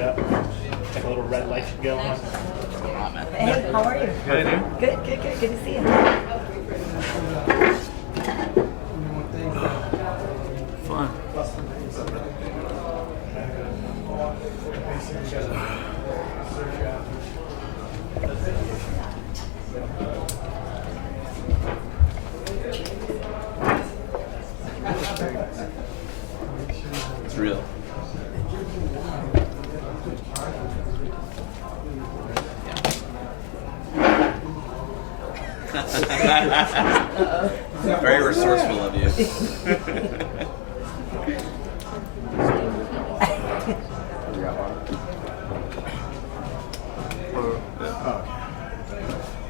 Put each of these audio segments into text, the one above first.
it up. Take a little red light going on. Hey, how are you? Good. Good to see you. Fun. It's real. Very resourceful of you.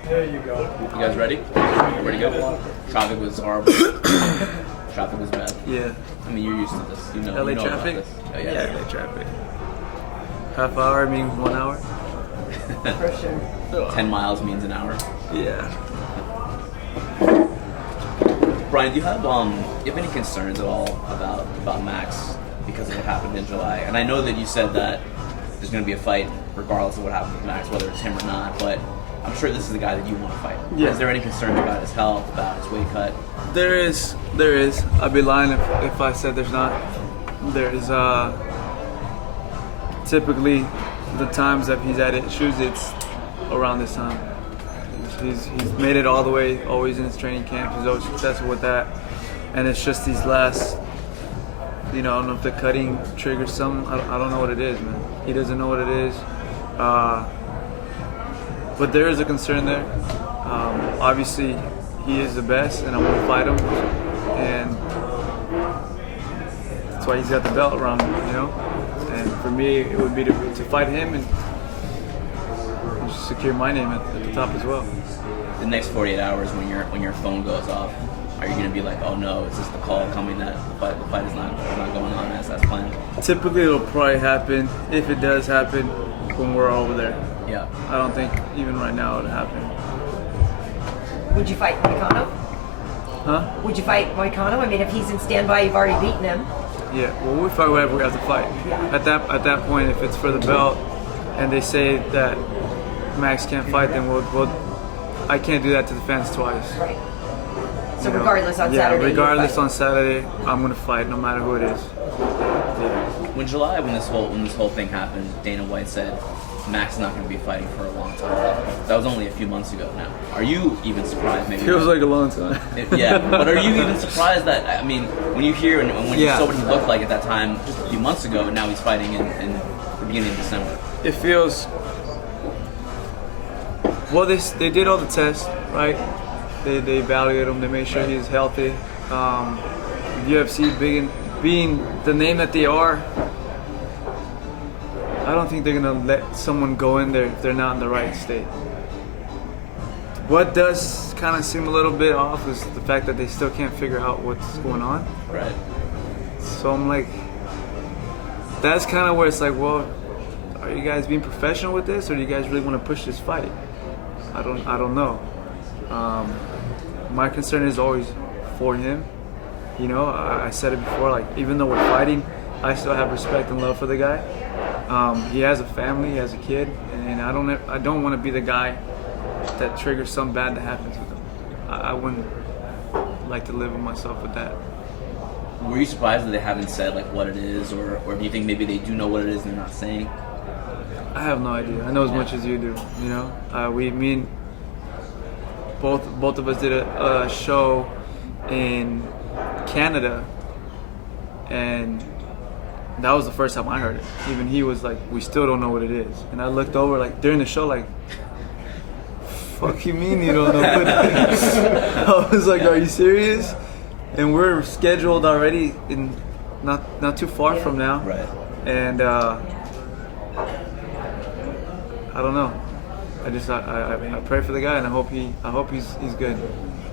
There you go. You guys ready? Ready to go? Traffic was horrible. Traffic was bad. Yeah. I mean, you're used to this. You know. LA you know traffic? About this. Oh, Yeah, LA traffic. Half hour means 1 hour. For sure. 10 miles means an hour. Yeah. Brian, do you have any concerns at all about Max because of what happened in July? And I know that you said that there's going to be a fight regardless of what happens with Max, whether it's him or not. But I'm sure this is the guy that you want to fight. Yeah. Is there any concerns about his health, about his weight cut? There is. I'd be lying if I said there's not. There is typically the times that he's at shoes, it's around this time. He's made it all the way, always in his training camp. He's always successful with that. And it's just these last, I don't know if the cutting triggers something. I don't know what it is, man. He doesn't know what it is. But there is a concern there. Obviously, he is the best, and I want to fight him. And that's why he's got the belt around him, And for me, it would be to fight him and secure my name at the top as well. The next 48 hours, when your phone goes off, are you going to be like, oh no, is this the call coming that the fight is not going on as planned? Typically, it'll probably happen, if it does happen, when we're over there. Yeah. I don't think even right now it would happen. Would you fight Moicano? Huh? Would you fight Moicano? I mean, if he's in standby, you've already beaten him. Yeah. Well, we fight whatever we have to fight. Yeah. At that point, if it's for the belt, and they say that Max can't fight, then I can't do that to the fans twice. Right. So regardless on Saturday. Yeah, regardless on Saturday, I'm gonna fight no matter who it is. When this whole thing happened, Dana White said Max is not going to be fighting for a long time. That was only a few months ago now. Are you even surprised? Maybe feels like a long time. Yeah, but are you even surprised that, I mean, when you hear and when you saw what he looked like at that time just a few months ago, and now he's fighting in the beginning of December? It feels. Well, they did all the tests, right? They evaluated him. They made sure he's healthy. UFC being the name that they are, I don't think they're gonna let someone go in there if they're not in the right state. What does kind of seem a little bit off is the fact that they still can't figure out what's going on. Right. So I'm like, that's kind of where it's like, well, are you guys being professional with this, or do you guys really want to push this fight? I don't know. My concern is always for him. I said it before, like, even though we're fighting, I still have respect and love for the guy. He has a family, he has a kid, and I don't want to be the guy that triggers something bad that happens with him. I wouldn't like to live with myself with that. Were you surprised that they haven't said like what it is, or do you think maybe they do know what it is and they're not saying? I have no idea. I know as much as you do. Me and both of us did a show in Canada, and that was the first time I heard it. Even he was like, we still don't know what it is. And I looked over like during the show like, fuck you mean you don't know what it is? I was like, are you serious? And we're scheduled already in not too far from now. Right. And I don't know. I pray for the guy, and I hope he's good.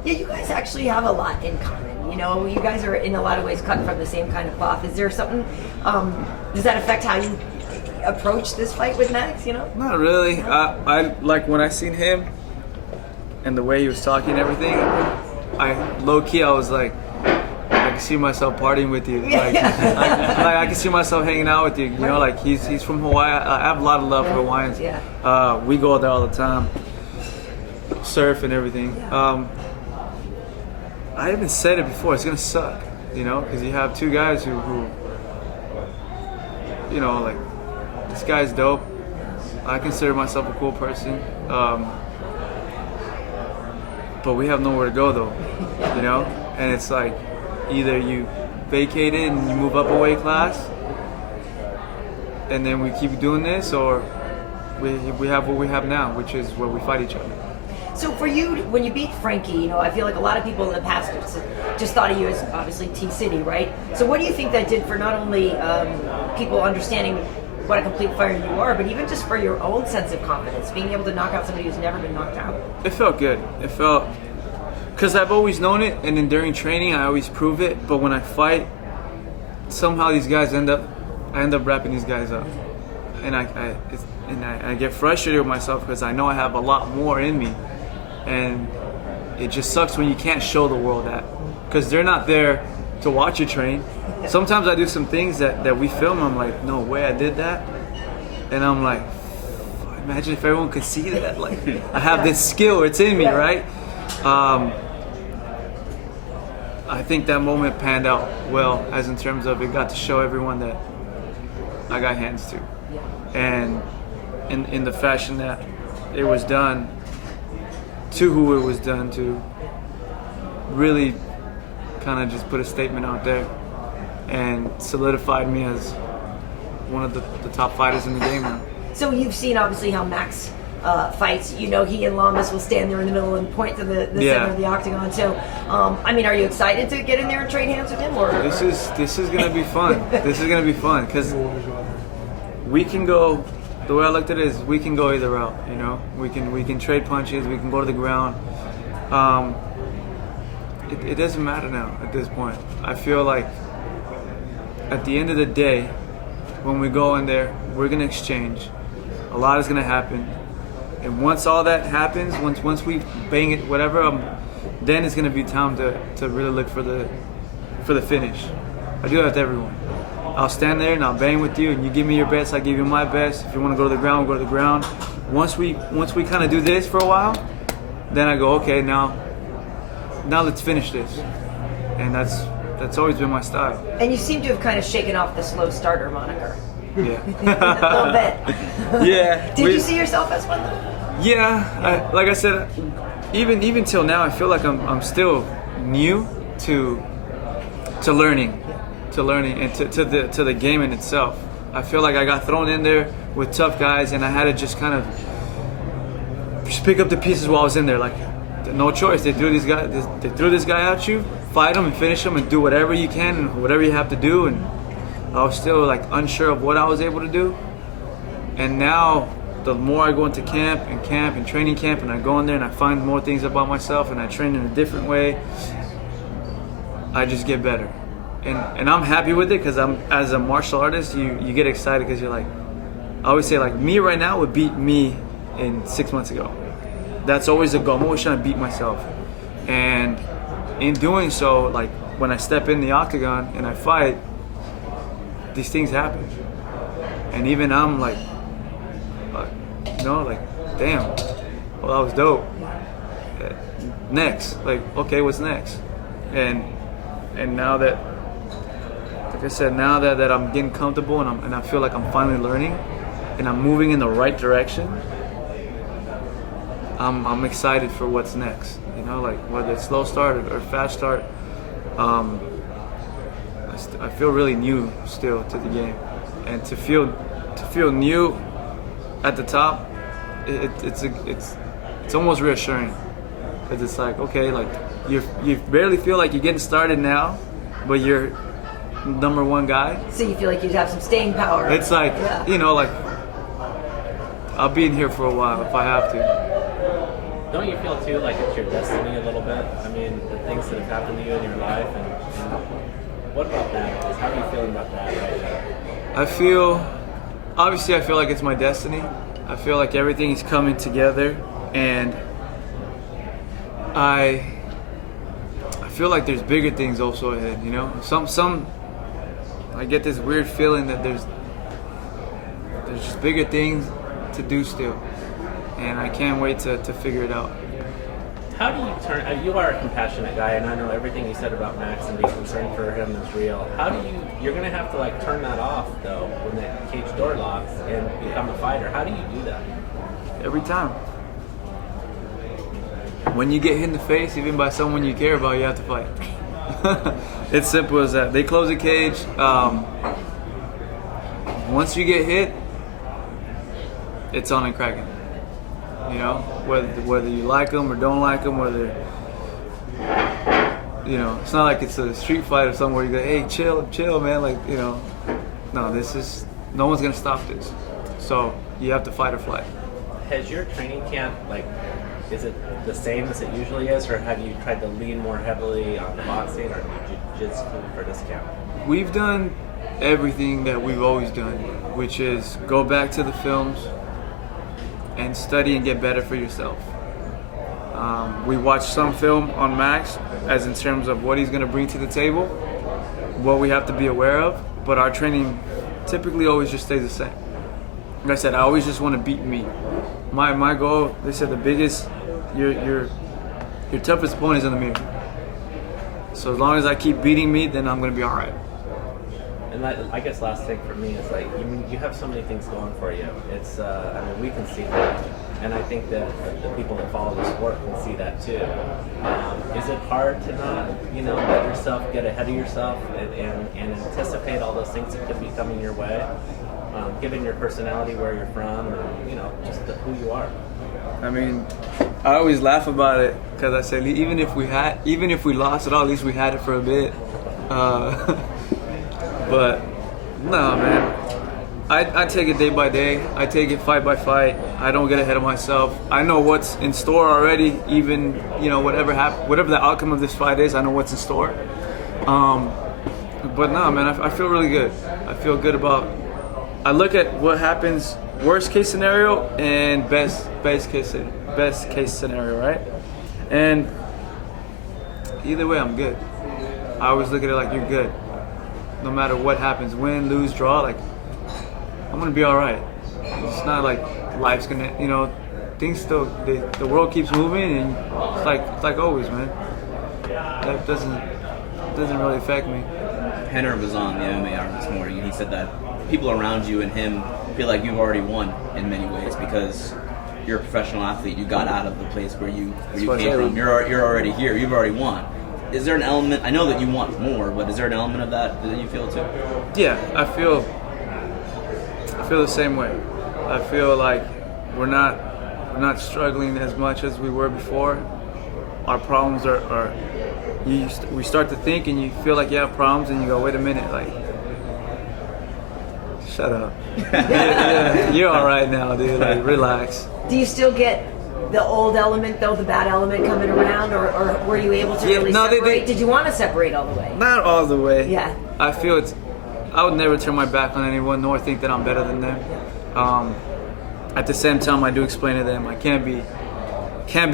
Yeah, you guys actually have a lot in common. You guys are in a lot of ways cut from the same kind of cloth. Is there something? Does that affect how you approach this fight with Max? Not really. I like when I seen him and the way he was talking and everything. I was like, can see myself partying with you. Like, I can see myself hanging out with you. You know, like he's from Hawaii. I have a lot of love for Hawaiians. Yeah. We go there all the time, surf and everything. Yeah. I even said it before. It's gonna suck, you know, because you have two guys who, you know, like this guy's dope. I consider myself a cool person. But we have nowhere to go though, you know? And it's like either you vacate it and you move up a weight class and then we keep doing this, or we have what we have now, which is where we fight each other. So for you, when you beat Frankie, you know, I feel like a lot of people in the past just thought of you as obviously T-City, right? So what do you think that did for not only people understanding what a complete fighter you are, but even just for your own sense of confidence, being able to knock out somebody who's never been knocked out? It felt good. It felt, because I've always known it, and then during training I always prove it, but when I fight, somehow these guys I end up wrapping these guys up. And I get frustrated with myself because I know I have a lot more in me. And it just sucks when you can't show the world that, because they're not there to watch you train. Sometimes I do some things that we film, I'm like, no way I did that. And I'm like, imagine if everyone could see that. Like, I have this skill, it's in me, right? I think that moment panned out well, as in terms of it got to show everyone that I got hands to. And in the fashion that it was done, to who it was done to, really kind of just put a statement out there and solidified me as one of the top fighters in the game now. So you've seen obviously how Max fights. You know, he and Lamas will stand there in the middle and point to the center of the octagon. So, I mean, are you excited to get in there and trade hands with him? Or this is gonna be fun. This is gonna be fun because we can go. The way I looked at it is we can go either route. You know, we can trade punches. We can go to the ground. It doesn't matter now at this point. I feel like at the end of the day, when we go in there, we're gonna exchange. A lot is gonna happen, and once all that happens, once we bang it, whatever, then it's gonna be time to really look for the finish. I do that with everyone. I'll stand there and I'll bang with you, and you give me your best, I give you my best. If you want to go to the ground, we'll go to the ground. Once we kind of do this for a while, then I go, okay, now let's finish this, and that's always been my style. And you seem to have kind of shaken off the slow starter moniker. Yeah. A little bit. Yeah. Did you see yourself as one though? Yeah. Like I said, even till now, I feel like I'm still new to learning. And to the game in itself. I feel like I got thrown in there with tough guys, and I had to just kind of just pick up the pieces while I was in there. Like, no choice. They threw this guy at you, fight him and finish him, and do whatever you can and whatever you have to do. And I was still like unsure of what I was able to do. And now, the more I go into camp and training camp, and I go in there and I find more things about myself, and I train in a different way, I just get better. And I'm happy with it, because as a martial artist, you get excited because you're like, I always say, like, me right now would beat me in 6 months ago. That's always the goal. I'm always trying to beat myself. And in doing so, like, when I step in the octagon and I fight, these things happen. And even I'm like, you know, like, damn, well, that was dope. Next, like, okay, what's next? And now that, like I said, now that I'm getting comfortable and I feel like I'm finally learning and I'm moving in the right direction, I'm excited for what's next. You know, like whether it's slow start or fast start, I feel really new still to the game, and to feel new at the top, it's almost reassuring, because it's like, okay, like you barely feel like you're getting started now, but you're number one guy. So you feel like you'd have some staying power. It's like, you know, like, I'll be in here for a while if I have to. Don't you feel too like it's your destiny a little bit? I mean, the things that have happened to you in your life, and what about that? How are you feeling about that right now? Obviously I feel like it's my destiny. I feel like everything is coming together, and I feel like there's bigger things also ahead, you know? I get this weird feeling that there's just bigger things to do still. And I can't wait to figure it out. How do you turn? You are a compassionate guy, and I know everything you said about Max and being concerned for him is real. How do you? You're gonna have to like turn that off though when that cage door locks and become a fighter. How do you do that? Every time. When you get hit in the face, even by someone you care about, you have to fight. It's simple as that. They close the cage. Once you get hit, it's on and cracking. You know, whether you like them or don't like them, whether, you know, it's not like it's a street fight or somewhere you go, hey, chill, man. Like, you know, no, no one's gonna stop this. So you have to fight or flight. Has your training camp, like, is it the same as it usually is, or have you tried to lean more heavily on boxing or jiu-jitsu for this camp? We've done everything that we've always done, which is go back to the films and study and get better for yourself. We watch some film on Max as in terms of what he's going to bring to the table, what we have to be aware of, but our training typically always just stays the same. Like I said, I always just want to beat me. My goal, they said the biggest, your toughest opponent is in the mirror. So as long as I keep beating me, then I'm going to be all right. And I guess last thing for me is like you have so many things going for you. It's I mean we can see that, and I think that the people that follow the sport can see that too. Is it hard to not let yourself get ahead of yourself and anticipate all those things that could be coming your way, given your personality, where you're from, and just who you are? I mean, I always laugh about it because I say even if we lost it all, at least we had it for a bit. But no, man, I take it day by day. I take it fight by fight. I don't get ahead of myself. I know what's in store already. Even whatever the outcome of this fight is, I know what's in store. But no, man, I feel really good. I feel good about. I look at what happens, worst case scenario and best case scenario, right? And either way, I'm good. I always look at it like you're good. No matter what happens, win, lose, draw, like I'm gonna be all right. It's not like life's gonna, things still. The world keeps moving, and it's like always, man. That doesn't really affect me. Henner was on the MMA Hour this morning, and he said that people around you and him feel like you've already won in many ways because you're a professional athlete. You got out of the place where you came from. You're already here. You've already won. Is there an element? I know that you want more, but is there an element of that you feel too? Yeah, I feel the same way. I feel like we're not struggling as much as we were before. Our problems are we start to think and you feel like you have problems and you go, wait a minute, like, shut up. Yeah, you're all right now, dude. Like, relax. Do you still get the old element, though, the bad element coming around, or were you able to really separate? Did you want to separate all the way? Not all the way. Yeah. I feel I would never turn my back on anyone, nor think that I'm better than them. At the same time, I do explain to them I can't be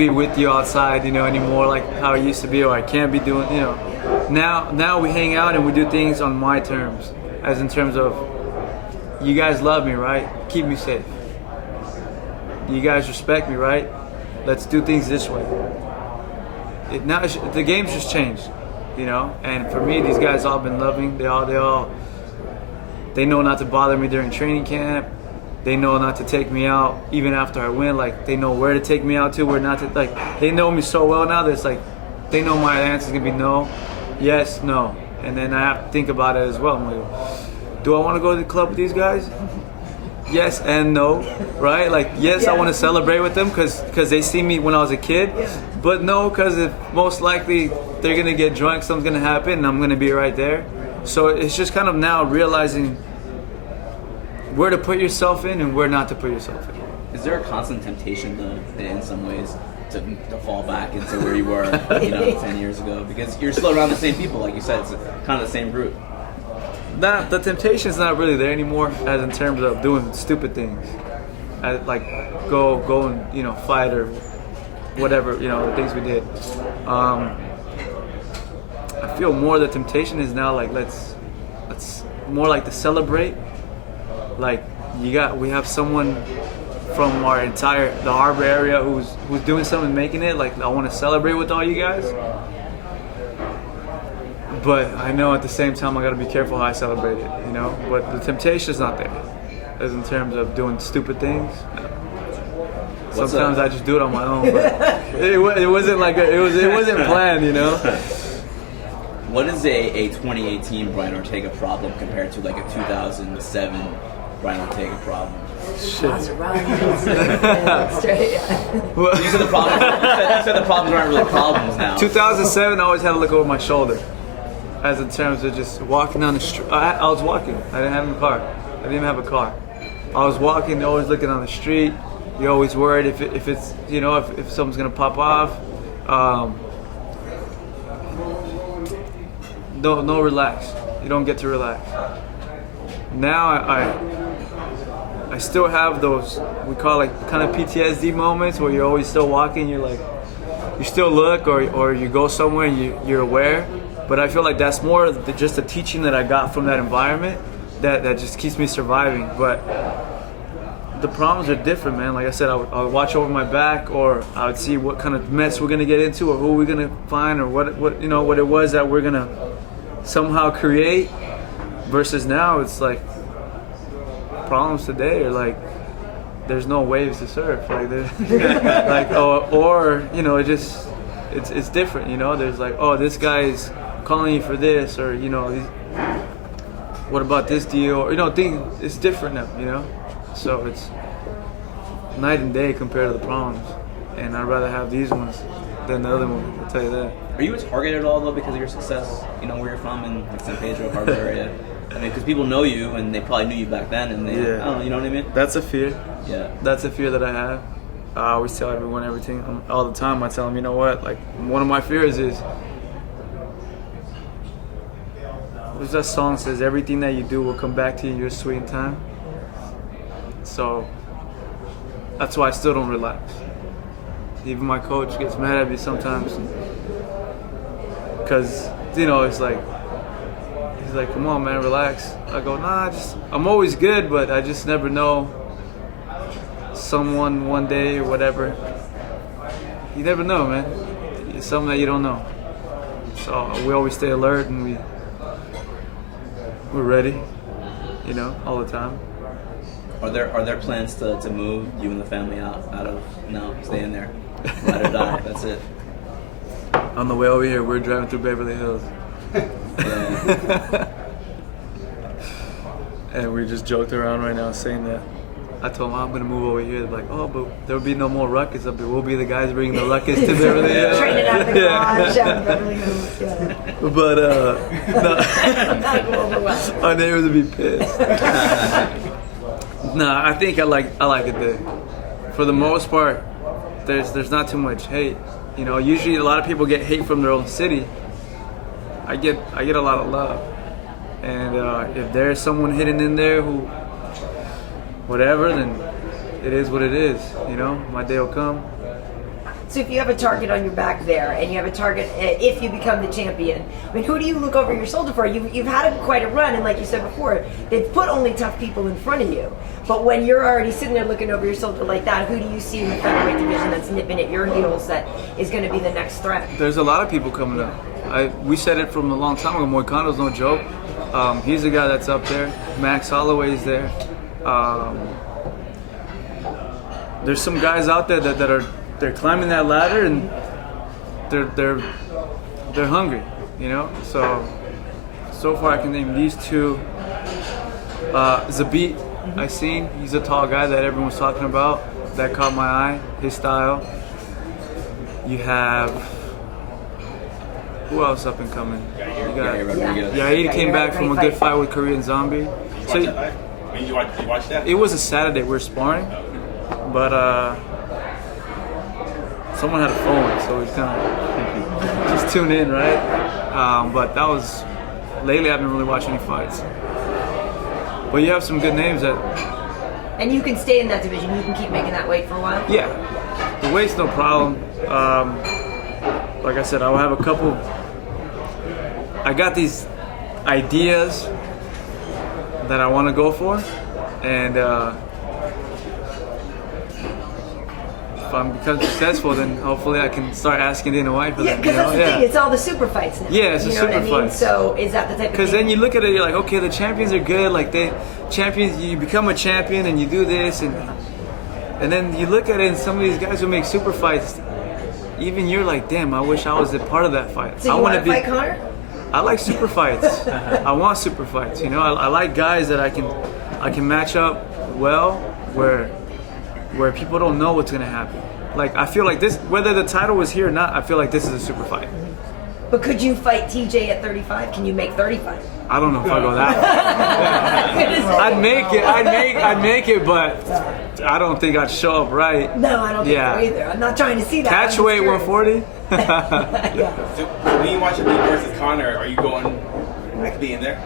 with you outside, anymore like how it used to be, or I can't be doing, Now we hang out and we do things on my terms, as in terms of, you guys love me, right? Keep me safe. You guys respect me, right? Let's do things this way. The game's just changed, And for me, these guys all been loving. They know not to bother me during training camp. They know not to take me out even after I win. Like, they know where to take me out to, where not to. Like, they know me so well now that it's like they know my answer is gonna be no, yes, no, and then I have to think about it as well. I'm like, do I want to go to the club with these guys? Yes and no, right? Like, yes, I want to celebrate with them because they see me when I was a kid, but no, because most likely they're gonna get drunk, something's gonna happen, and I'm gonna be right there. So it's just kind of now realizing where to put yourself in and where not to put yourself in. Is there a constant temptation, though, in some ways, to fall back into where you were, 10 years ago? Because you're still around the same people, like you said, it's kind of the same group. The temptation's not really there anymore, as in terms of doing stupid things, like go and fight or whatever, the things we did. feel more the temptation is now like let's more like to celebrate. Like we have someone from the harbor area who's doing something, making it. Like I want to celebrate with all you guys. But I know at the same time I got to be careful how I celebrate it, you know. But the temptation's not there, as in terms of doing stupid things. No. Sometimes I just do it on my own, but it wasn't like it wasn't planned, you know. What is a 2018 Brian Ortega problem compared to like a 2007 Brian Ortega problem? Shit. These are the problems. You said the problems aren't really problems now. 2007, I always had to look over my shoulder, as in terms of just walking down the street. I was walking. I didn't have a car. I didn't even have a car. I was walking, always looking on the street. You're always worried if it's, you know, if something's gonna pop off. No, relax. You don't get to relax. Now I still have those, we call like kind of PTSD moments where you're always still walking. You're like, you still look, or you go somewhere and you're aware. But I feel like that's more just the teaching that I got from that environment that just keeps me surviving. But the problems are different, man. Like I said, I would watch over my back, or I would see what kind of mess we're gonna get into, or who we're gonna find, or what you know, what it was that we're gonna somehow create. Versus now, it's like problems today are like there's no waves to surf, like like or you know, it's different, you know. There's like, oh, this guy's calling you for this, or you know, what about this deal, or you know, it's different now, you know. So it's night and day compared to the problems, and I'd rather have these ones than the other ones, I'll tell you that. Are you a target at all, though, because of your success? You know, where you're from in like San Pedro, Harbor area? I mean, because people know you, and they probably knew you back then, and they, I don't know, you know what I mean? That's a fear. Yeah. That's a fear that I have. I always tell everyone everything, all the time. I tell them, you know what, like, one of my fears is, there's that song says, everything that you do will come back to you in your sweet in time. So that's why I still don't relax. Even my coach gets mad at me sometimes, because, you know, it's like, he's like, come on, man, relax. I go, nah, I'm always good, but I just never know. Someone one day or whatever. You never know, man. It's something that you don't know. So we always stay alert, and we're ready, you know, all the time. Are there plans to move you and the family out of, no, stay in there, ride or die, that's it? On the way over here, we're driving through Beverly Hills. Yeah. And we just joked around right now saying that. I told them I'm gonna move over here. They're like, oh, but there'll be no more ruckus up here. We'll be the guys bringing the ruckus to Beverly Hills. Training out the garage out in Beverly Hills. Yeah. But no. Our neighbors would be pissed. No, I think I like it there. For the most part, there's not too much hate. You know, usually a lot of people get hate from their own city. I get a lot of love, and if there's someone hidden in there who, whatever, then it is what it is. You know, my day will come. So if you have a target on your back there, and you have a target if you become the champion, I mean, who do you look over your shoulder for? You've had quite a run, and like you said before, they've put only tough people in front of you. But when you're already sitting there looking over your shoulder like that, who do you see in the featherweight division that's nipping at your heels that is going to be the next threat? There's a lot of people coming up. We said it from a long time ago. Moicano's no joke. He's the guy that's up there. Max Holloway's there. There's some guys out there that are they're climbing that ladder, and they're hungry, you know. So far I can name these two. Zabit, I seen. He's a tall guy that everyone's talking about. That caught my eye. His style. You have, who else up and coming? You got He came back from a good fight with Korean Zombie. So you watched that? It was a Saturday. We were sparring, but someone had a phone, so we kind of just tune in, right? But that was lately. I haven't really watched any fights, but you have some good names that. And you can stay in that division. You can keep making that weight for a while. Yeah, the weight's no problem. Like I said, I'll have a couple I got these ideas that I want to go for, and if I'm become successful, then hopefully I can start asking Dana White for Yeah, them. because that's the thing. It's all the super fights now. Yeah, it's the you know super what I mean? fights. So is that the type of Because thing? then you look at it, you're like, okay, the champions are good. Like you become a champion and you do this, and then you look at it, and some of these guys who make super fights, even you're like, damn, I wish I was a part of that fight. So you want to fight Conor? I like super fights. I want super fights. You know, I like guys that I can match up well where people don't know what's gonna happen. Like I feel like this, whether the title was here or not, I feel like this is a super fight. But could you fight TJ at 35? Can you make 35? I don't know if I go that far. I'd make it, but I don't think I'd show up right. No, I don't think Yeah. so either. I'm not trying to see that. Catch weight 140. Yeah. So when you watch Khabib versus Conor, are you going like be in there?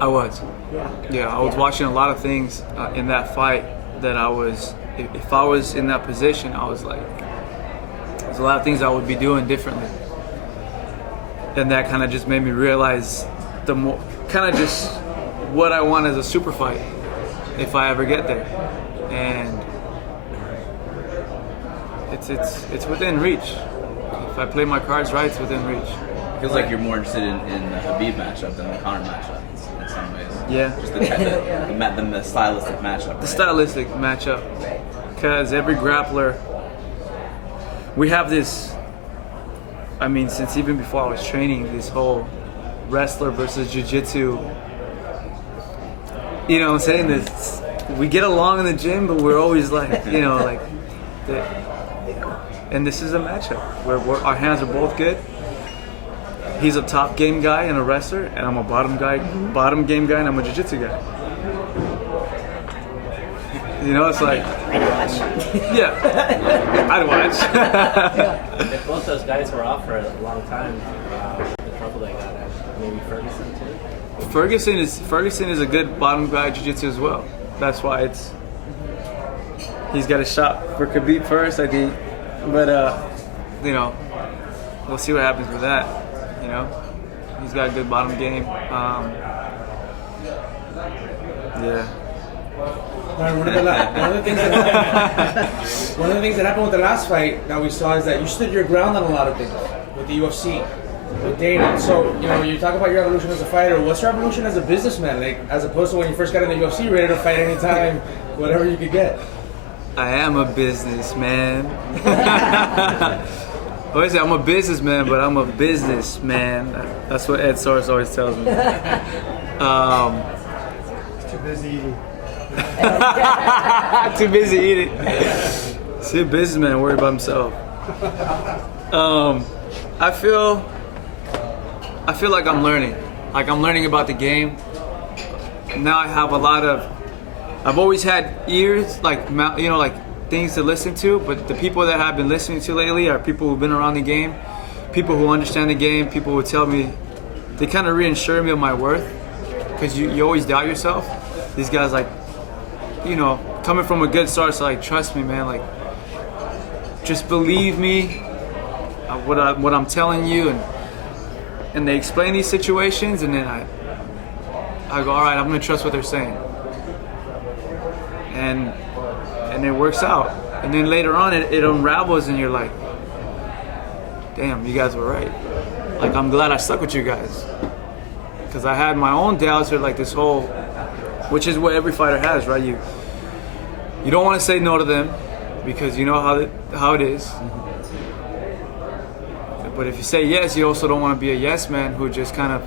I was. Yeah. Yeah, I was watching a lot of things in that fight that I was. If I was in that position, I was like, there's a lot of things I would be doing differently. And that kind of just made me realize the more, kind of just what I want as a super fight if I ever get there. And it's within reach. If I play my cards right, it's within reach. It feels like you're more interested in the Khabib matchup than the Conor matchup in some ways. Yeah. Just the stylistic matchup. Right? The stylistic matchup, because every grappler, we have this. I mean, since even before I was training, this whole wrestler versus jiu-jitsu. You know what I'm saying? This, we get along in the gym, but we're always like, you know, like, and this is a matchup where our hands are both good. He's a top game guy and a wrestler, and I'm a bottom game guy, and I'm a jiu-jitsu guy. You know, it's like, I'd watch. yeah, I'd watch. If both those guys were off for a long time, the trouble they got at, maybe Ferguson too. Ferguson is a good bottom guy jiu-jitsu as well. That's why he's got a shot for Khabib first, I think. But you know, we'll see what happens with that. You know, he's got a good bottom game. Yeah. One of the things that happened with the last fight that we saw is that you stood your ground on a lot of things with the UFC, with Dana. So, you know, you talk about your evolution as a fighter. What's your evolution as a businessman? Like, as opposed to when you first got in the UFC, ready to fight anytime, whatever you could get. I am a businessman. Always say I'm a businessman, but I'm a businessman. That's what Ed Source always tells me. Too busy eating. Too busy eating. See a businessman worry about himself. I feel like I'm learning. Like I'm learning about the game. Now I have I've always had ears, like, you know, like things to listen to, but the people that I've been listening to lately are people who've been around the game, people who understand the game, people who tell me, they kind of reassure me of my worth, because you always doubt yourself. These guys, like, you know, coming from a good source, like, trust me, man, like, just believe me, what I'm telling you, and they explain these situations, and then I go, all right, I'm gonna trust what they're saying, and it works out, and then later on it unravels, and you're like, damn, you guys were right. Like, I'm glad I stuck with you guys, because I had my own doubts with, like, this whole, which is what every fighter has, right? You don't want to say no to them because you know how it is. But if you say yes, you also don't want to be a yes man who just kind of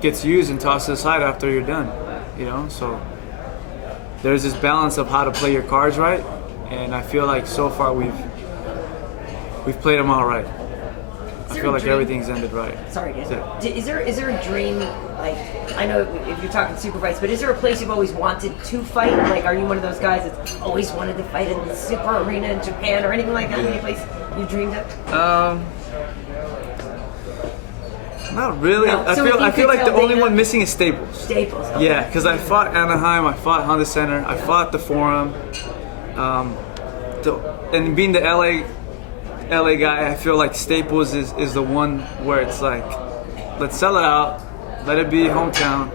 gets used and tossed aside after you're done, you know? So there's this balance of how to play your cards right, and I feel like so far we've played them all right. I feel like everything's ended right. Sorry, Dan. Is there a dream, like, I know if you're talking super fights, but is there a place you've always wanted to fight? Like, are you one of those guys that's always wanted to fight in the super arena in Japan or anything like that? Any place you dreamed of? Not really. No. I So if you feel could like the tell only Dana- one missing is Staples. Staples. Okay. Yeah, because I fought Anaheim, I fought Honda Center, I fought the Forum, and being the LA guy, I feel like Staples is the one where it's like let's sell it out. Let it be hometown.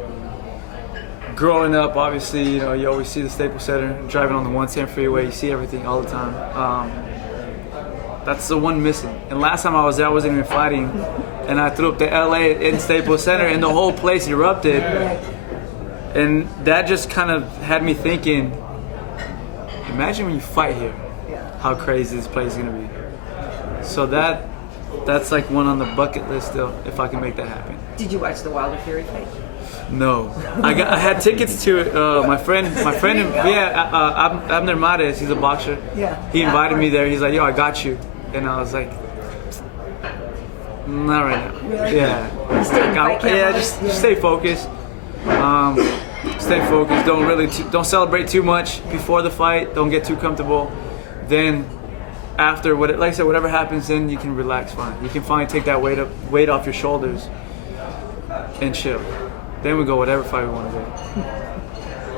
Growing up, obviously, you know, you always see the Staples Center. Driving on the 110 freeway, you see everything all the time. That's the one missing. And last time I was there, I wasn't even fighting, and I threw up the LA in Staples Center, and the whole place erupted. And that just kind of had me thinking, imagine when you fight here, how crazy this place is gonna be. So that's like one on the bucket list still, if I can make that happen. Did you watch the Wilder Fury fight? No, I had tickets to it. My friend, Abner Mares, he's a boxer. Yeah. He invited me there. He's like, "Yo, I got you," and I was like, "Not right now." Really? Yeah. You stayed in fight camp on Just it? stay focused. Stay focused. Don't celebrate too much before the fight. Don't get too comfortable. Then after, like I said, whatever happens, then you can relax fine. You can finally take that weight off your shoulders and chill. Then we go whatever fight we want to go.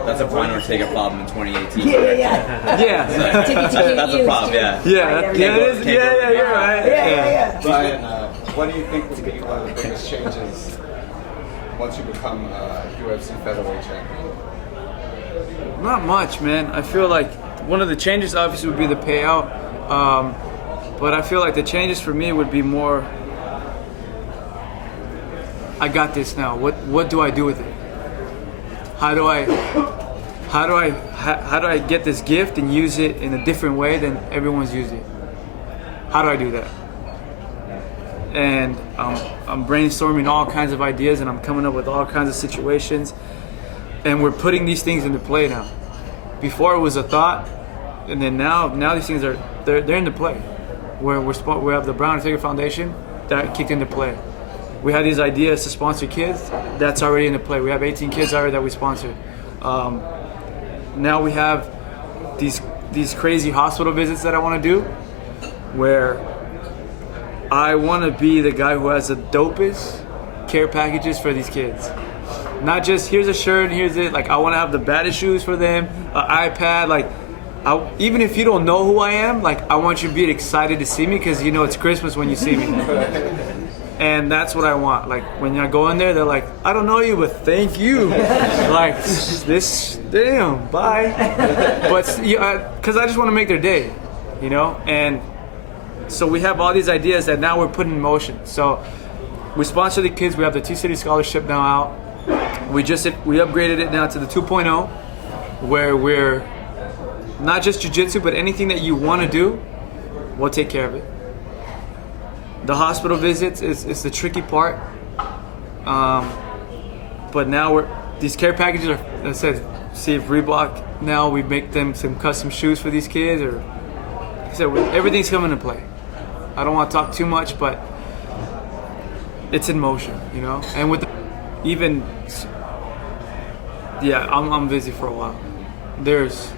That's a Brian Ortega problem in 2018. Yeah. That's a problem, yeah. Yeah, it is. Yeah, you're right. Yeah. Brian, what do you think would be one of the biggest changes once you become UFC Featherweight Champion? Not much, man. I feel like one of the changes obviously would be the payout, but I feel like the changes for me would be more, I got this now. What do I do with it? How do I get this gift and use it in a different way than everyone's used it? How do I do that? And I'm brainstorming all kinds of ideas, and I'm coming up with all kinds of situations, and we're putting these things into play now. Before it was a thought, and then now these things they're into play. We have the Brian Ortega Foundation that kicked into play. We had these ideas to sponsor kids. That's already into play. We have 18 kids already that we sponsor. Now we have these crazy hospital visits that I want to do, where I want to be the guy who has the dopest care packages for these kids. Not just here's a shirt, here's it. Like I want to have the baddest shoes for them, an iPad. Like even if you don't know who I am, like I want you to be excited to see me because you know it's Christmas when you see me. And that's what I want. Like when I go in there, they're like, I don't know you, but thank you. Like this, damn, bye. But because I just want to make their day, you know. And so we have all these ideas that now we're putting in motion. So we sponsor the kids. We have the T-City Scholarship now out. We upgraded it now to the 2.0, where we're not just jiu-jitsu, but anything that you want to do, we'll take care of it. The hospital visits is the tricky part, but now these care packages are. I said, see if Reebok now we make them some custom shoes for these kids, or like I said, everything's coming into play. I don't want to talk too much, but it's in motion, you know. And with I'm busy for a while. There's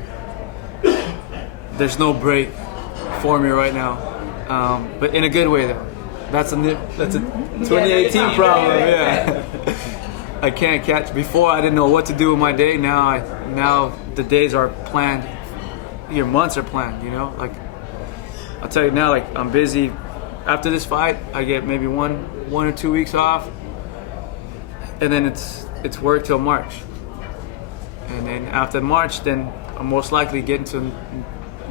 no break for me right now, but in a good way though. That's a 2018 problem. Yeah, I can't catch. Before I didn't know what to do with my day. Now the days are planned. Your months are planned. You know, like I'll tell you now. Like I'm busy. After this fight, I get maybe one or 2 weeks off, and then it's work till March. And then after March, then I'm most likely getting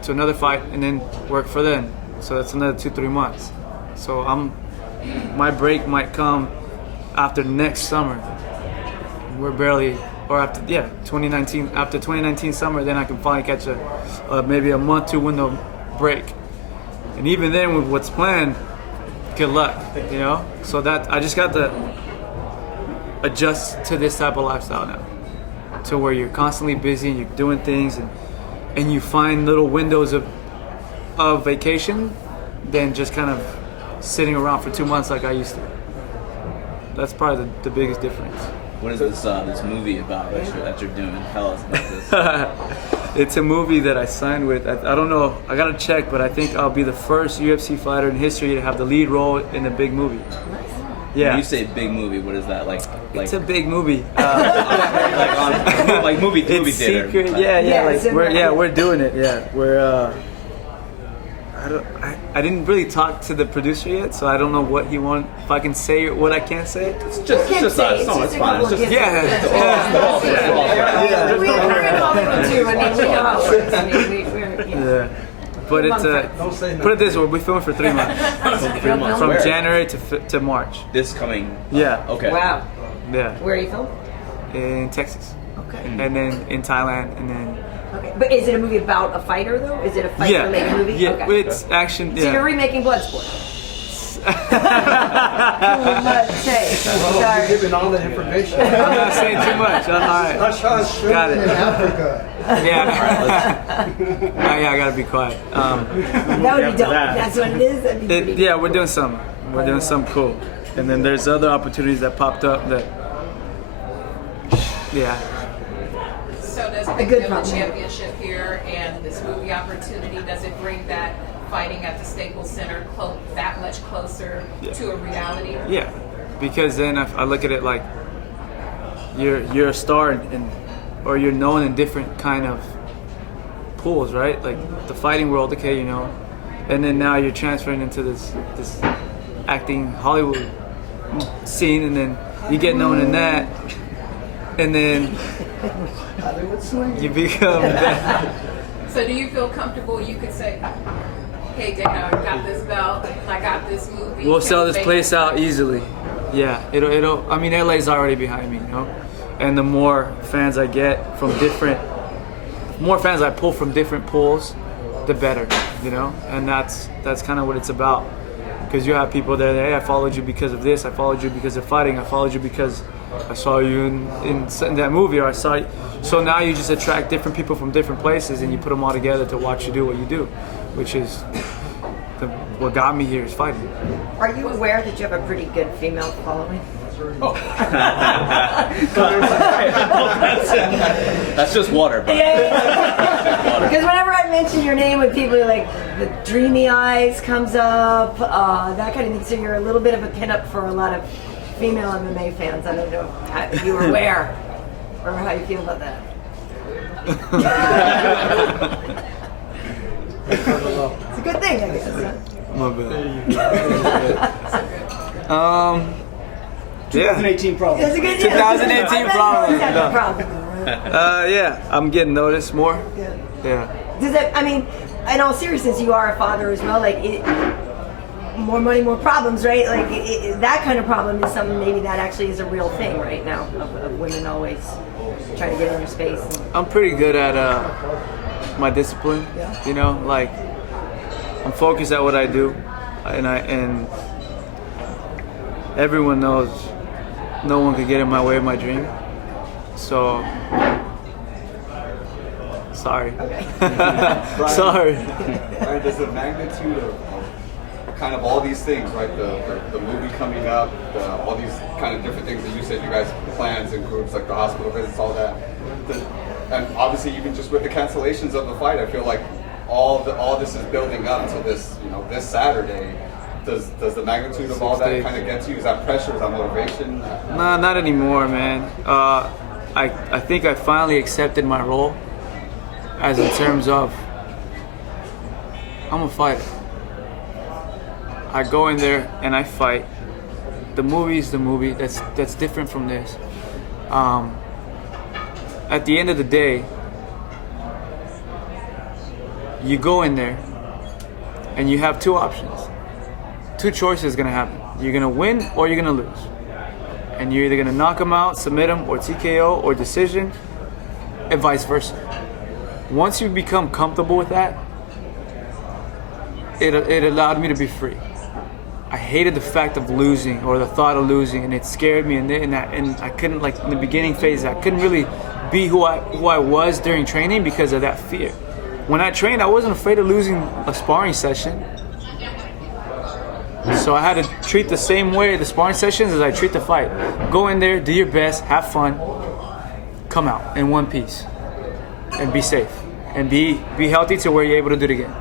to another fight, and then work for then. So that's another 2-3 months. So my break might come after next summer. We're barely, or after 2019. After 2019 summer, then I can finally catch maybe a month, 2 window break. And even then, with what's planned, good luck, you know. So that I just got to adjust to this type of lifestyle now, to where you're constantly busy and you're doing things, and you find little windows of vacation, than just kind of sitting around for 2 months like I used to. That's probably the biggest difference. What is this movie about that you're doing? Tell us about this. It's a movie that I signed with. I don't know. I gotta check, but I think I'll be the first UFC fighter in history to have the lead role in a big movie. Yeah. When you say big movie, what is that like? It's a big movie. Like movie it's theater. Secret. Yeah. Like we're doing it. Yeah, we're. I didn't really talk to the producer yet, so I don't know what he want. If I can say or what I can't say. It's just it's fine. It's just Yeah. We're in Hollywood too. I mean, we know how it works. I mean, we're Yeah. But it's put it this way: we're filming for 3 months, from Where? January to March. This coming. Yeah. Okay. Wow. Yeah. Where are you filming? In Texas, Okay. and then in Thailand, and then Okay. But is it a movie about a fighter though? Is it a fight-related movie? yeah, Okay. it's action. So you're Yeah. remaking Bloodsport. Sorry. Giving all the information. I'm not saying too much. All right. Got it. In Africa. Yeah. Yeah, I gotta be quiet. That would be dope. That's what it is. That'd be pretty Yeah, we're doing something. We're doing something cool. And then there's other opportunities that popped up that, yeah. So does A picking good up problem. the championship here and this movie opportunity, does it bring that fighting at the Staples Center that much closer to a reality? Yeah, because then I look at it like you're a star or you're known in different kind of pools, right? Like the fighting world, okay, you know, and then now you're transferring into this acting Hollywood scene, and then you get known in that, and then you become that. So do you feel comfortable you could say, hey Dana, I got this belt, I got this movie. We'll can sell we this make place it out work? easily. Yeah, it'll. I mean, LA's already behind me, you know, and the more fans I get from more fans I pull from different pools, the better, you know, and that's kind of what it's about. Because you have people there that, hey, I followed you because of this, I followed you because of fighting, I followed you because I saw you in that movie, or I saw you. So now you just attract different people from different places, and you put them all together to watch you do what you do, which is what got me here is fighting. Are you aware that you have a pretty good female following? That's just water, but Because whenever I mention your name, when people are like, the dreamy eyes comes up, that kind of thing. So you're a little bit of a pinup for a lot of female MMA fans. I don't know if you were aware or how you feel about that. It's a good thing, I guess. Huh? My bad. Yeah. 2018 problem. It's a good 2018 problem. No. problem. Yeah, I'm getting noticed more. Yeah. Yeah. Does that? I mean, in all seriousness, you are a father as well. Like, more money, more problems, right? Like that kind of problem is something maybe that actually is a real thing right now of women always trying to get in their space. I'm pretty good at my discipline. Yeah. You know, like I'm focused at what I do, and everyone knows no one could get in my way of my dream. So sorry. Okay. Sorry. Right, does the magnitude of kind of all these things, right? The movie coming up, all these kind of different things that you said you guys plans and groups like the hospital visits, all that, and obviously even just with the cancellations of the fight, I feel like all this is building up to this, you know, this Saturday. Does the magnitude of all that kind of get to you? Is that pressure? Is that motivation? Nah, not anymore, man. I think I finally accepted my role, as in terms of I'm a fighter. I go in there and I fight. The movie's the movie. That's different from this. At the end of the day, you go in there and you have two options. Two choices gonna happen. You're gonna win or you're gonna lose. And you're either gonna knock them out, submit them, or TKO, or decision, and vice versa. Once you become comfortable with that, it allowed me to be free. I hated the fact of losing or the thought of losing, and it scared me. And I couldn't, like in the beginning phase, I couldn't really be who I was during training because of that fear. When I trained, I wasn't afraid of losing a sparring session. So I had to treat the same way the sparring sessions as I treat the fight. Go in there, do your best, have fun, come out in one piece, and be safe, and be healthy to where you're able to do it again.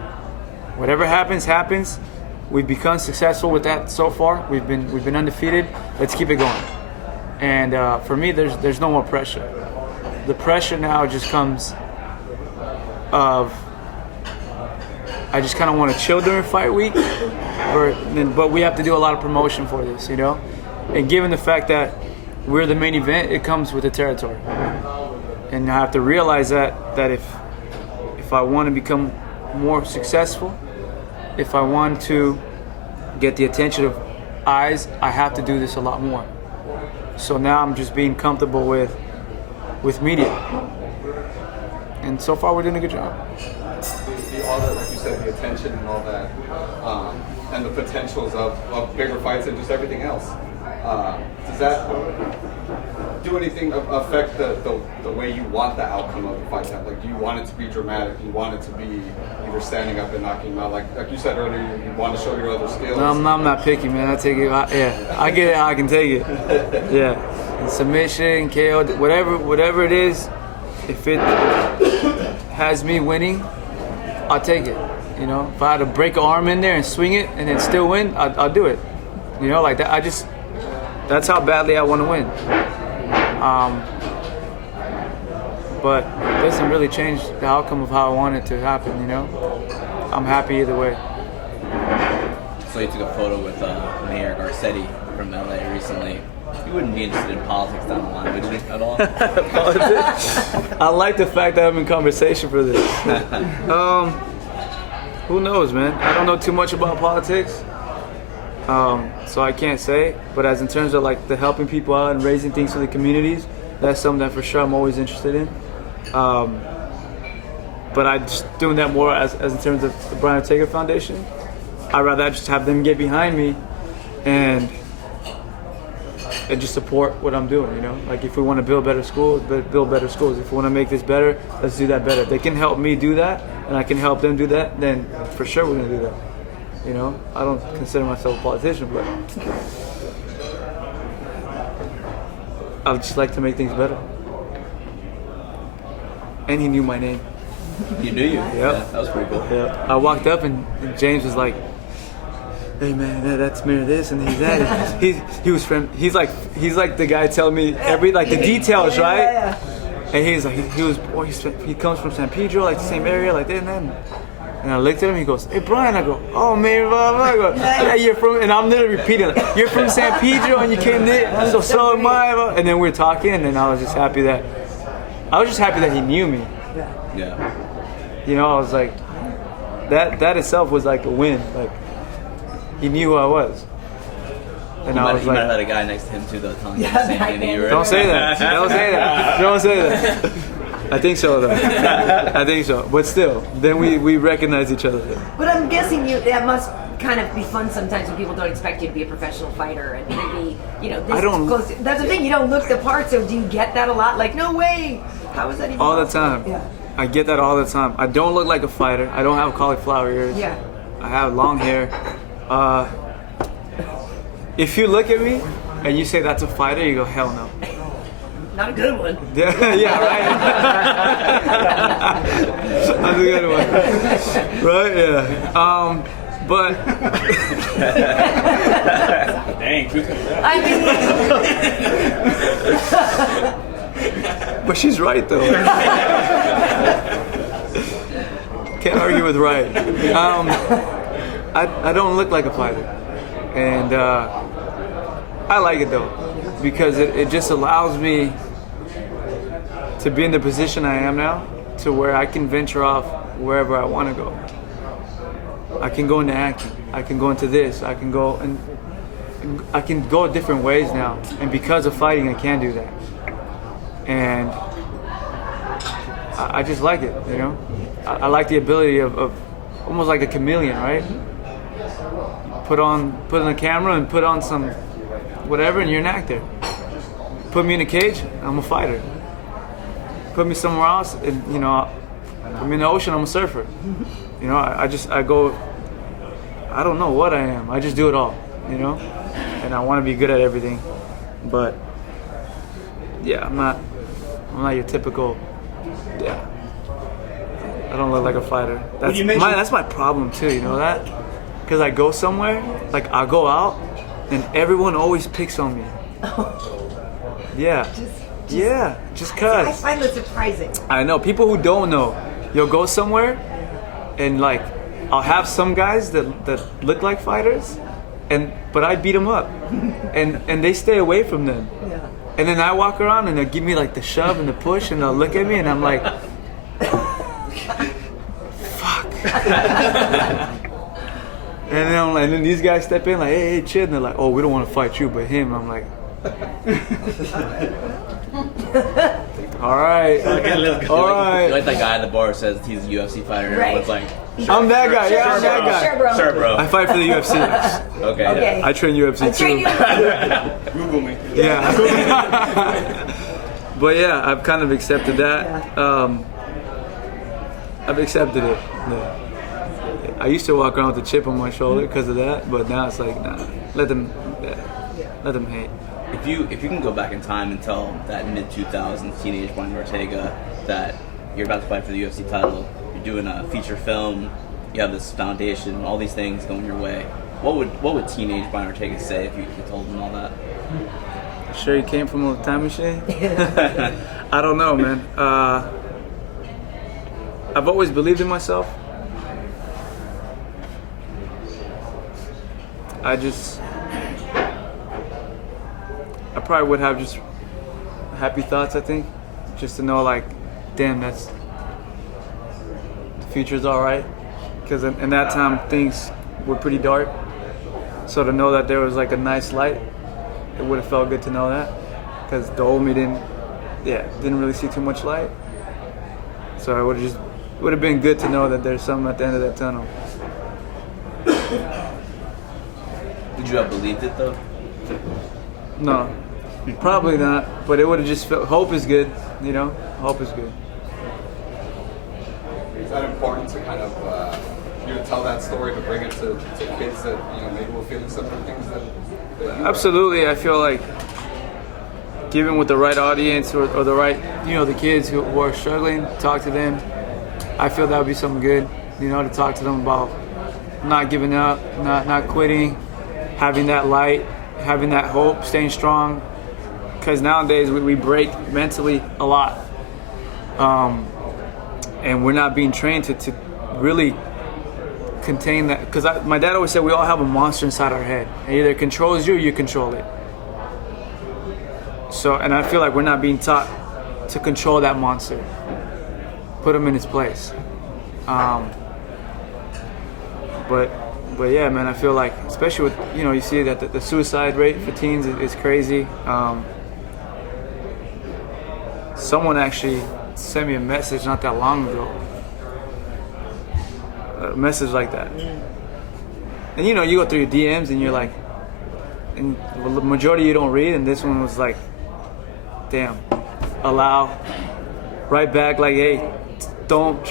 Whatever happens, happens. We've become successful with that so far. We've been undefeated. Let's keep it going. And for me, there's no more pressure. The pressure now just comes of I just kind of want to chill during fight week, but we have to do a lot of promotion for this, you know. And given the fact that we're the main event, it comes with the territory, and I have to realize that if I want to become more successful, if I want to get the attention of eyes, I have to do this a lot more. So now I'm just being comfortable with media, and so far we're doing a good job. All that, like you said, the attention and all that, and the potentials of bigger fights and just everything else. Does that do anything affect the way you want the outcome of the fight? Like, do you want it to be dramatic? Do you want it to be either standing up and knocking him out? Like you said earlier, you want to show your other skills. No, I'm not picky, man. I take it. I get it how I can take it. Yeah, submission, KO, whatever it is. If it has me winning, I'll take it. You know, if I had to break an arm in there and swing it and then still win, I'll do it. You know, like that. That's how badly I want to win. But it doesn't really change the outcome of how I want it to happen, you know? I'm happy either way. So you took a photo with Mayor Garcetti from LA recently. You wouldn't be interested in politics down the line, would you, at all? I like the fact that I'm in conversation for this. Who knows, man? I don't know too much about politics. So I can't say, but as in terms of like the helping people out and raising things for the communities, that's something that for sure I'm always interested in. But I'm just doing that more as in terms of the Bryant Ortega Foundation. I'd rather just have them get behind me and just support what I'm doing, you know? Like if we want to build better schools, build better schools. If we want to make this better, let's do that better. If they can help me do that and I can help them do that, then for sure we're going to do that. You know, I don't consider myself a politician, but I would just like to make things better. And he knew my name. He knew you? Yep. Yeah, that was pretty cool. Yeah. I walked up and James was like, "Hey man, that's Mayor this and he's that." He's like the guy telling me the details, right? Yeah. And he's like, he comes from San Pedro, like the same area, like that and then. And I looked at him, he goes, "Hey Brian," I go, "Oh man, blah, blah." I go, "Yeah, you're from," and I'm literally repeating, like, "You're from San Pedro and you came there, so am I." And then we were talking and then I was just happy that he knew me. Yeah. You know, I was like, that itself was like a win. Like, he knew who I was. And You I might was have like, had a guy next to him too, though, telling him the same thing that you were. don't say that. Don't say that. Don't say that. I think so, though. I think so. But still, then we recognize each other. But I'm guessing that must kind of be fun sometimes when people don't expect you to be a professional fighter and maybe, you know, this close to, that's the thing, you don't look the part, so do you get that a lot? Like, no way! How is that even All the possible? time. Yeah. I get that all the time. I don't look like a fighter. I don't have cauliflower ears. Yeah. I have long hair. If you look at me and you say that's a fighter, you go, hell no. Not a good one. Yeah, right. That's a good one. Right? Yeah. But Dang, who's gonna that? I mean, but she's right though. Can't argue with right. I don't look like a fighter, and I like it though because it just allows me to be in the position I am now, to where I can venture off wherever I want to go. I can go into acting. I can go into this. I can go different ways now. And because of fighting, I can do that. And I just like it, you know. I like the ability of almost like a chameleon, right? Put on a camera and put on some whatever, and you're an actor. Put me in a cage, I'm a fighter. Put me somewhere else, and you know, put me in the ocean, I'm a surfer. You know, I go, I don't know what I am. I just do it all, you know? And I want to be good at everything. But yeah, I'm not your typical, yeah. I don't look like a fighter. That's my problem too, you know that? Because I go somewhere, like I'll go out, and everyone always picks on me. Yeah. Just cause. I find that surprising. I know, people who don't know, you'll go somewhere and like I'll have some guys that look like fighters, but I beat them up, and they stay away from them. Yeah. And then I walk around and they'll give me like the shove and the push, and they'll look at me and I'm like, fuck. And then these guys step in like, hey, Chid, and they're like, oh, we don't want to fight you, but him. I'm like, all right, all right. Like that guy at the bar says he's a UFC fighter, and Right. everyone's like, I'm that guy. Yeah, I'm that guy. Sure, bro. sure, bro. I fight for the UFC. Okay. Okay. I train UFC I too. train you. Google me. Yeah. But yeah, I've kind of accepted that. I've accepted it. Yeah. I used to walk around with a chip on my shoulder because of that, but now it's like, nah, let them hate. If you can go back in time and tell that mid-2000s teenage Brian Ortega that you're about to fight for the UFC title, you're doing a feature film, you have this foundation, all these things going your way, what would teenage Brian Ortega say if you told him all that? Sure you came from a time machine? I don't know, man. I've always believed in myself. I probably would have just happy thoughts, I think. Just to know, like, damn, the future's all right. Because in that time, things were pretty dark. So to know that there was, like, a nice light, it would have felt good to know that. Because the old me didn't really see too much light. So it would have been good to know that there's something at the end of that tunnel. Would you have believed it though? No, probably not. But it would have just felt. Hope is good, you know. Hope is good. Is that important to kind of tell that story, to bring it to kids that maybe will feel similar things that you Absolutely, I feel like given with the right audience or the right, the kids who are struggling, talk to them. I feel that would be something good, to talk to them about not giving up, not quitting, having that light, having that hope, staying strong. Because nowadays we break mentally a lot, and we're not being trained to really contain that. Because my dad always said we all have a monster inside our head. It either controls you or you control it. So, and I feel like we're not being taught to control that monster, put him in his place. But yeah, man, I feel like, especially with, you see that the suicide rate for teens is crazy. Someone actually sent me a message not that long ago. A message like that. And you go through your DMs and you're like, and the majority you don't read, and this one was like, damn, allow, right back like, hey, don't,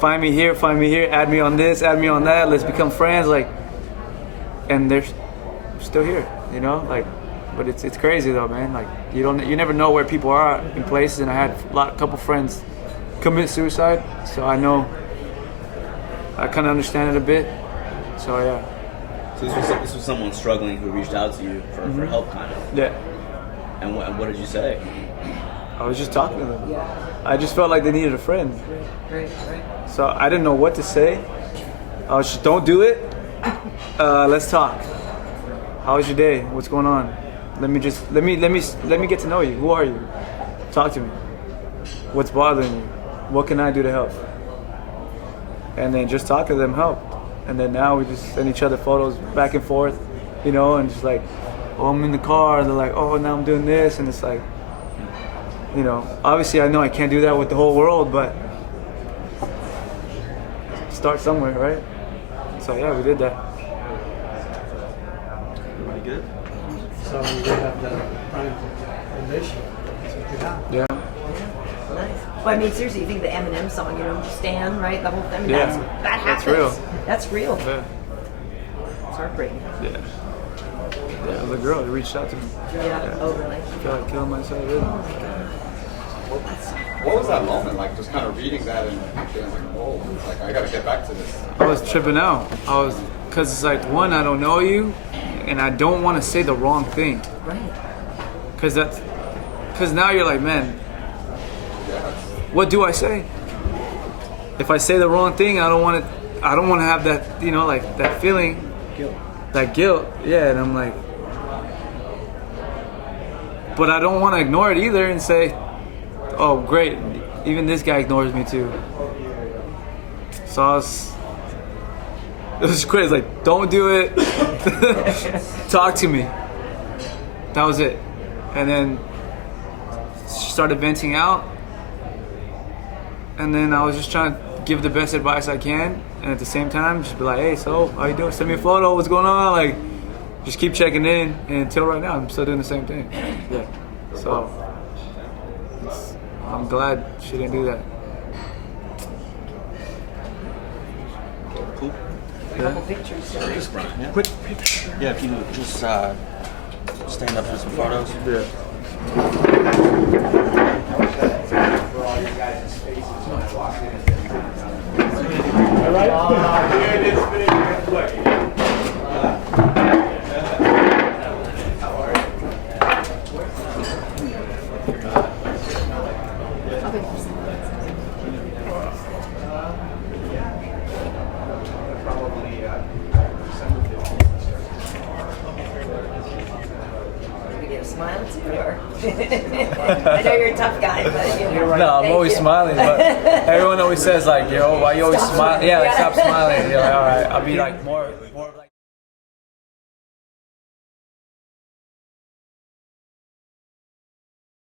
find me here, add me on this, add me on that, let's become friends, like, and they're still here, but it's crazy though, man, like, you never know where people are in places, and I had a couple friends commit suicide, so I kind of understand it a bit, so yeah. So this was someone struggling who reached out to you for help, kind of. Yeah. And what did you say? I was just talking to them. Yeah. I just felt like they needed a friend. Right. So I didn't know what to say. I was just, don't do it. Let's talk. How was your day? What's going on? Let me get to know you. Who are you? Talk to me. What's bothering you? What can I do to help? And then just talk to them helped. And then now we just send each other photos back and forth, and just like, oh, I'm in the car. And they're like, oh, now I'm doing this. And it's like, obviously I know I can't do that with the whole world, but start somewhere, right? So yeah, we did that. Really good. So we have the prime foundation. That's what you have. Yeah. Nice. Well, I mean, seriously, you think the Eminem song, Stan, right? The whole thing, Yeah. that happens. That's real. That's real. Yeah. It's heartbreaking. Yeah. Yeah, it was a girl who reached out to me. Yeah. Oh, really? I feel like killing myself. Really. What was that moment like? Just kind of reading that and feeling like, whoa, like I gotta get back to this. I was tripping out. Because it's like, one, I don't know you, and I don't want to say the wrong thing. Right. Because now you're like, man, what do I say? If I say the wrong thing, I don't want I don't want to have that, you know, like that feeling, that guilt. Yeah, and I'm like, but I don't want to ignore it either and say, oh, great, even this guy ignores me too. So it was crazy. Like, don't do it. Talk to me. That was it. And then she started venting out. And then I was just trying to give the best advice I can. And at the same time, just be like, hey, so how you doing? Send me a photo. What's going on? Like, just keep checking in. And until right now, I'm still doing the same thing. Yeah. So I'm glad she didn't do that. Cool. Couple pictures. Yeah. Quick picture. Yeah, if you just stand up for some photos. Yeah. Smile, I know you're a tough guy, but you know. No, I'm always smiling, but everyone always says like, yo, why you always Stop smiling? Yeah, like smiling. stop smiling. You're like, all right, I'll be like more like.